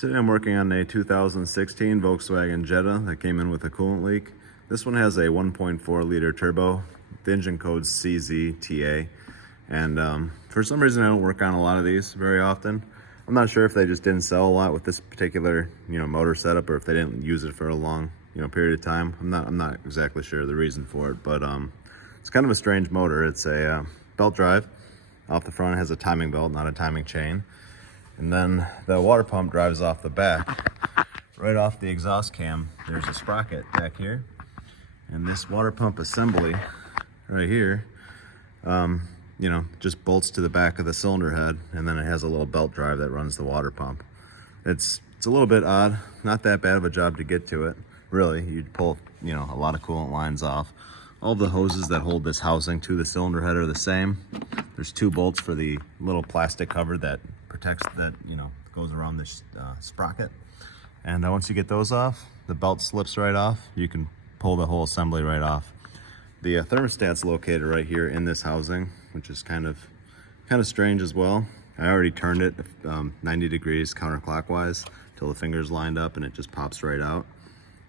Today I'm working on a 2016 Volkswagen Jetta that came in with a coolant leak. This one has a 1.4 liter turbo. The engine code's CZTA. And for some reason I don't work on a lot of these very often. I'm not sure if they just didn't sell a lot with this particular motor setup, or if they didn't use it for a long period of time. I'm not exactly sure the reason for it, but it's kind of a strange motor. It's a belt drive. Off the front it has a timing belt, not a timing chain. And then the water pump drives off the back. Right off the exhaust cam, there's a sprocket back here. And this water pump assembly right here, just bolts to the back of the cylinder head, and then it has a little belt drive that runs the water pump. It's a little bit odd, not that bad of a job to get to it. Really, you'd pull, a lot of coolant lines off. All the hoses that hold this housing to the cylinder head are the same. There's 2 bolts for the little plastic cover that protects that, goes around this sprocket. And once you get those off, the belt slips right off. You can pull the whole assembly right off. The thermostat's located right here in this housing, which is kind of strange as well. I already turned it 90 degrees counterclockwise till the fingers lined up, and it just pops right out.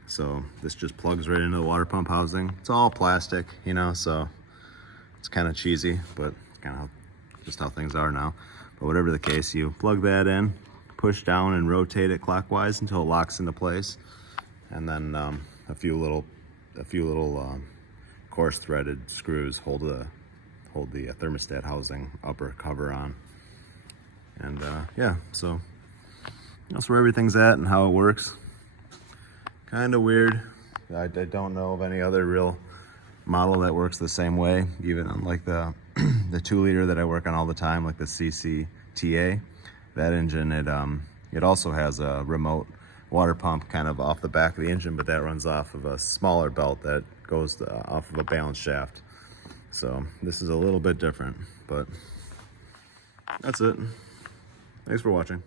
So this just plugs right into the water pump housing. It's all plastic, so it's kind of cheesy, but it's kind of just how things are now. But whatever the case, you plug that in, push down and rotate it clockwise until it locks into place, and then a few little coarse threaded screws hold the thermostat housing upper cover on. And yeah, so that's where everything's at and how it works. Kind of weird. I don't know of any other real model that works the same way, even on like the 2 liter that I work on all the time, like the CZTA. That engine, it also has a remote water pump kind of off the back of the engine, but that runs off of a smaller belt that goes off of a balance shaft. So this is a little bit different, but that's it. Thanks for watching.